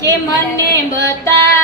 કે મને બતાવો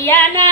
Mariana.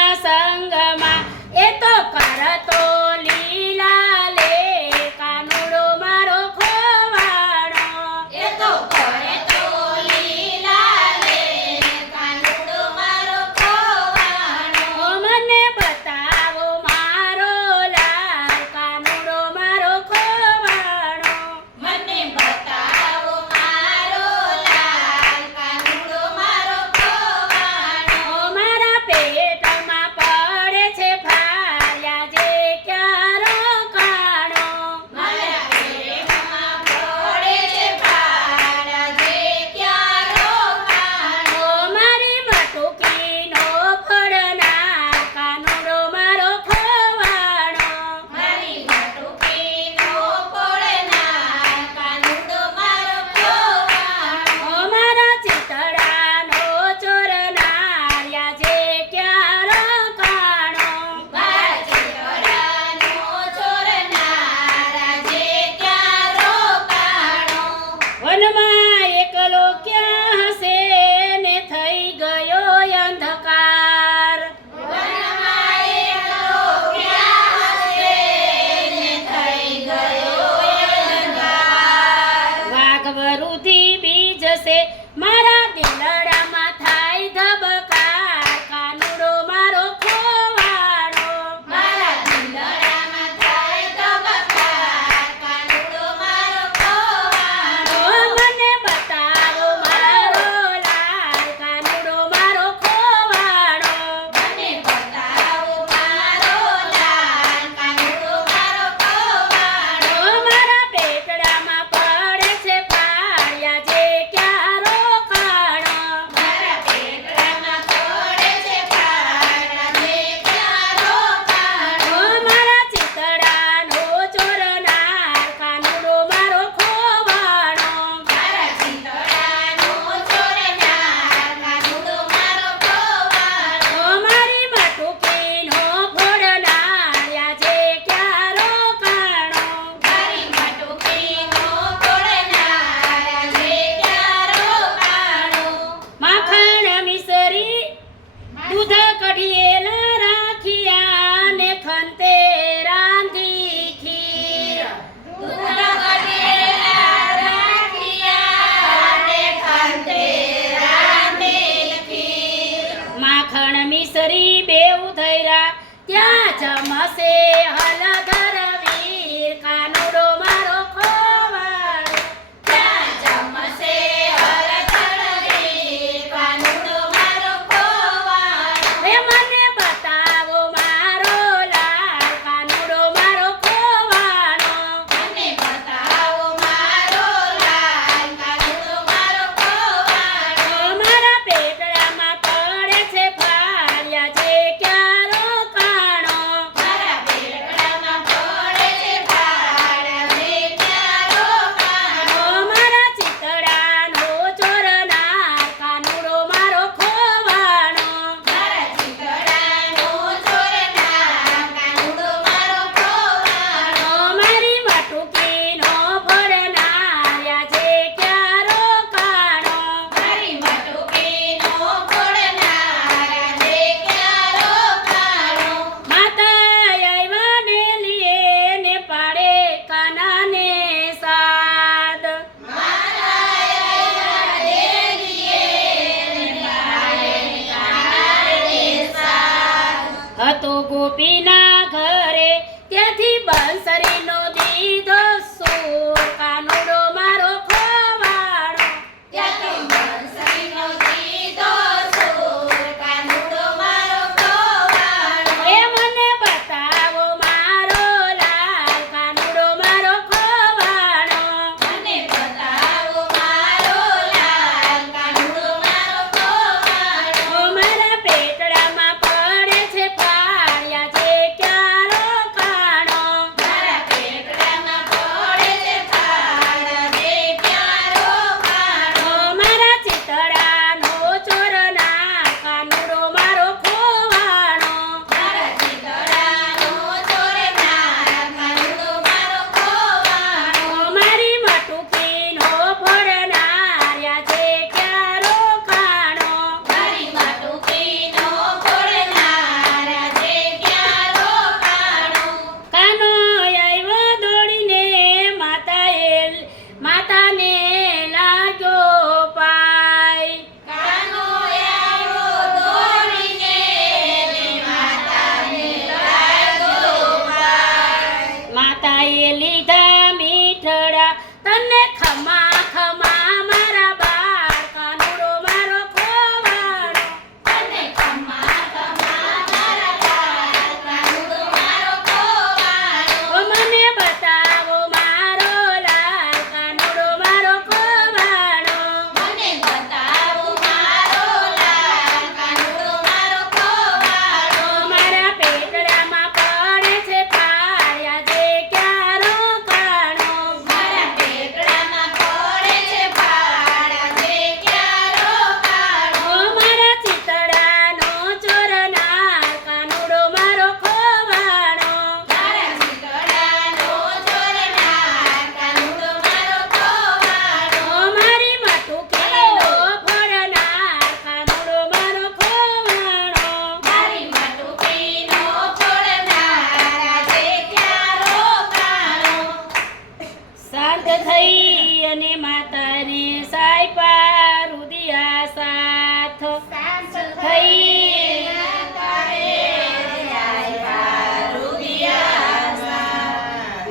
મિસરી બેઉ થયરા ત્યાં જમશે હલધર વીર કાનો. ગોપીના ઘરે. ત્યાંથી બંસરી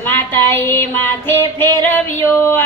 માતાએ માથે ફેરવ્યો